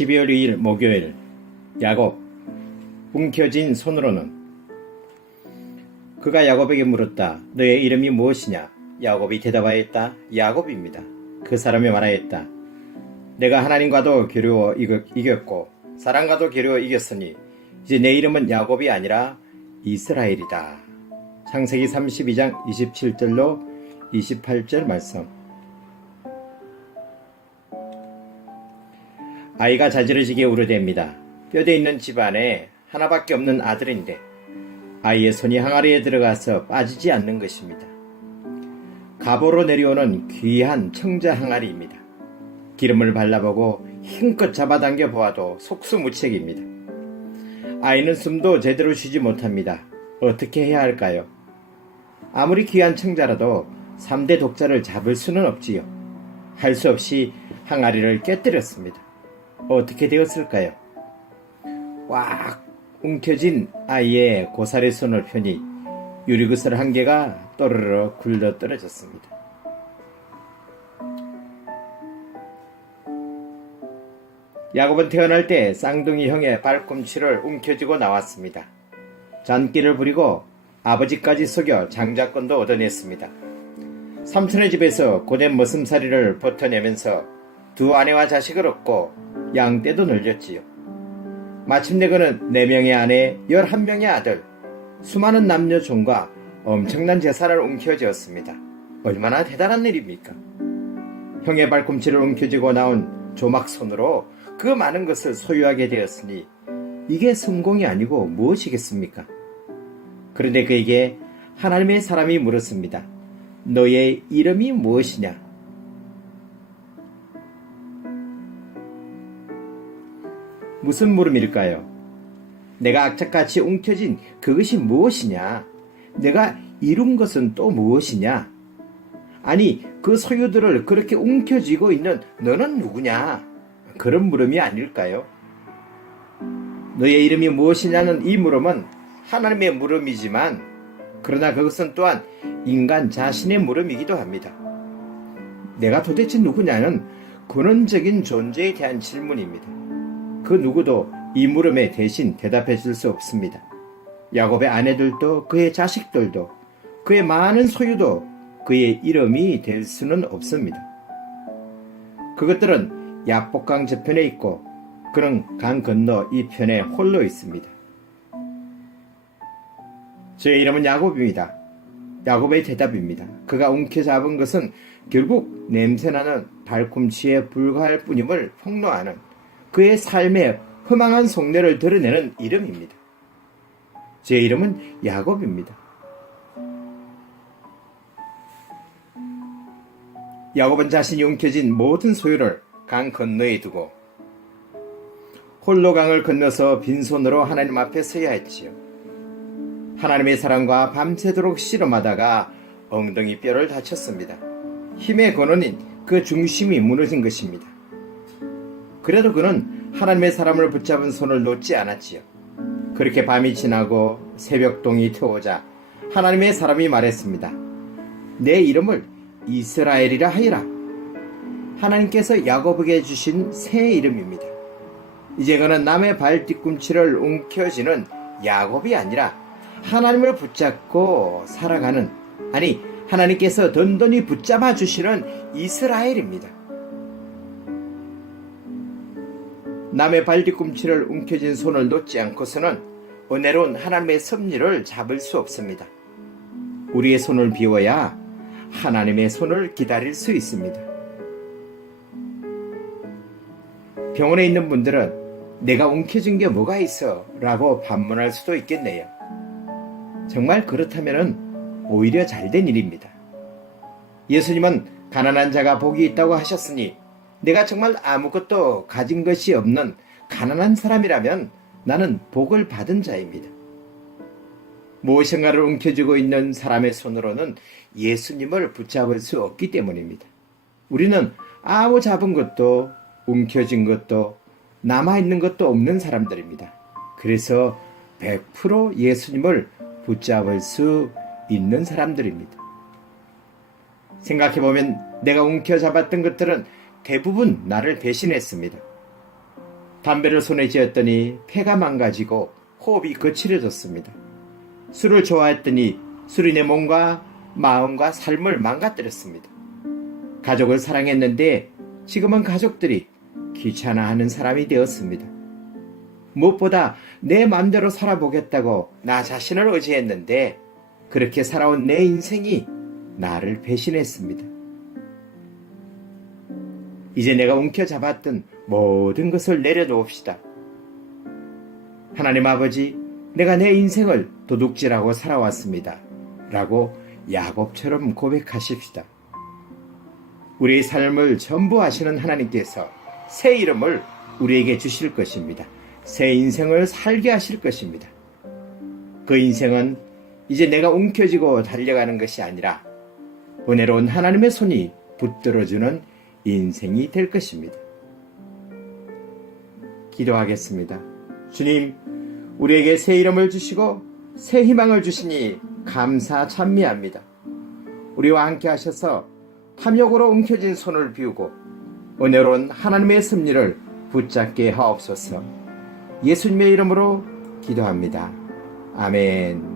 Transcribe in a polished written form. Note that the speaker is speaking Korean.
12월 2일 목요일. 야곱. 움켜진 손으로는. 그가 야곱에게 물었다. 너의 이름이 무엇이냐? 야곱이 대답하였다. 야곱입니다. 그 사람이 말하였다. 내가 하나님과도 겨루어 이겼고 사람과도 겨루어 이겼으니 이제 내 이름은 야곱이 아니라 이스라엘이다. 창세기 32장 27절로 28절 말씀. 아이가 자지러지게 울어댑니다. 뼈대 있는 집안에 하나밖에 없는 아들인데 아이의 손이 항아리에 들어가서 빠지지 않는 것입니다. 갑오로 내려오는 귀한 청자 항아리입니다. 기름을 발라보고 힘껏 잡아당겨 보아도 속수무책입니다. 아이는 숨도 제대로 쉬지 못합니다. 어떻게 해야 할까요? 아무리 귀한 청자라도 3대 독자를 잡을 수는 없지요. 할 수 없이 항아리를 깨뜨렸습니다. 어떻게 되었을까요? 꽉 움켜진 아이의 고사리 손을 펴니 유리구슬 한 개가 또르르 굴러 떨어졌습니다. 야곱은 태어날 때 쌍둥이 형의 발꿈치를 움켜쥐고 나왔습니다. 잔기를 부리고 아버지까지 속여 장자권도 얻어냈습니다. 삼촌의 집에서 고된 머슴살이를 버텨내면서 두 아내와 자식을 얻고 양떼도 늘렸지요. 마침내 그는 4명의 아내, 11명의 아들, 수많은 남녀 종과 엄청난 재산을 움켜쥐었습니다. 얼마나 대단한 일입니까? 형의 발꿈치를 움켜쥐고 나온 조막손으로 그 많은 것을 소유하게 되었으니 이게 성공이 아니고 무엇이겠습니까? 그런데 그에게 하나님의 사람이 물었습니다. 너의 이름이 무엇이냐? 무슨 물음일까요? 내가 악착같이 움켜쥔 그것이 무엇이냐? 내가 이룬 것은 또 무엇이냐? 아니, 그 소유들을 그렇게 움켜쥐고 있는 너는 누구냐? 그런 물음이 아닐까요? 너의 이름이 무엇이냐는 이 물음은 하나님의 물음이지만 그러나 그것은 또한 인간 자신의 물음이기도 합니다. 내가 도대체 누구냐는 근원적인 존재에 대한 질문입니다. 그 누구도 이 물음에 대신 대답해 줄 수 없습니다. 야곱의 아내들도 그의 자식들도 그의 많은 소유도 그의 이름이 될 수는 없습니다. 그것들은 야복강 저편에 있고 그는 강 건너 이 편에 홀로 있습니다. 저의 이름은 야곱입니다. 야곱의 대답입니다. 그가 움켜잡은 것은 결국 냄새나는 발꿈치에 불과할 뿐임을 폭로하는 그의 삶의 허망한 속내를 드러내는 이름입니다. 제 이름은 야곱입니다. 야곱은 자신이 움켜쥔 모든 소유를 강 건너에 두고 홀로 강을 건너서 빈손으로 하나님 앞에 서야 했지요. 하나님의 사랑과 밤새도록 씨름하다가 엉덩이 뼈를 다쳤습니다. 힘의 근원인 그 중심이 무너진 것입니다. 그래도 그는 하나님의 사람을 붙잡은 손을 놓지 않았지요. 그렇게 밤이 지나고 새벽동이 트오자 하나님의 사람이 말했습니다. 내 이름을 이스라엘이라 하여라. 하나님께서 야곱에게 주신 새 이름입니다. 이제 그는 남의 발 뒤꿈치를 움켜쥐는 야곱이 아니라 하나님을 붙잡고 살아가는, 아니 하나님께서 든든히 붙잡아 주시는 이스라엘입니다. 남의 발 뒤꿈치를 움켜쥔 손을 놓지 않고서는 은혜로운 하나님의 섭리를 잡을 수 없습니다. 우리의 손을 비워야 하나님의 손을 기다릴 수 있습니다. 병원에 있는 분들은 내가 움켜쥔 게 뭐가 있어? 라고 반문할 수도 있겠네요. 정말 그렇다면 오히려 잘된 일입니다. 예수님은 가난한 자가 복이 있다고 하셨으니 내가 정말 아무것도 가진 것이 없는 가난한 사람이라면 나는 복을 받은 자입니다. 무엇인가를 움켜쥐고 있는 사람의 손으로는 예수님을 붙잡을 수 없기 때문입니다. 우리는 아무 잡은 것도 움켜쥔 것도 남아있는 것도 없는 사람들입니다. 그래서 100% 예수님을 붙잡을 수 있는 사람들입니다. 생각해보면 내가 움켜잡았던 것들은 대부분 나를 배신했습니다. 담배를 손에 쥐었더니 폐가 망가지고 호흡이 거칠어졌습니다. 술을 좋아했더니 술이 내 몸과 마음과 삶을 망가뜨렸습니다. 가족을 사랑했는데 지금은 가족들이 귀찮아하는 사람이 되었습니다. 무엇보다 내 마음대로 살아보겠다고 나 자신을 의지했는데 그렇게 살아온 내 인생이 나를 배신했습니다. 이제 내가 움켜잡았던 모든 것을 내려놓읍시다. 하나님 아버지, 내가 내 인생을 도둑질하고 살아왔습니다. 라고 야곱처럼 고백하십시다. 우리의 삶을 전부 아시는 하나님께서 새 이름을 우리에게 주실 것입니다. 새 인생을 살게 하실 것입니다. 그 인생은 이제 내가 움켜쥐고 달려가는 것이 아니라 은혜로운 하나님의 손이 붙들어주는 인생이 될 것입니다. 기도하겠습니다. 주님, 우리에게 새 이름을 주시고 새 희망을 주시니 감사 찬미합니다. 우리와 함께 하셔서 탐욕으로 움켜진 손을 비우고 은혜로운 하나님의 섭리를 붙잡게 하옵소서. 예수님의 이름으로 기도합니다. 아멘.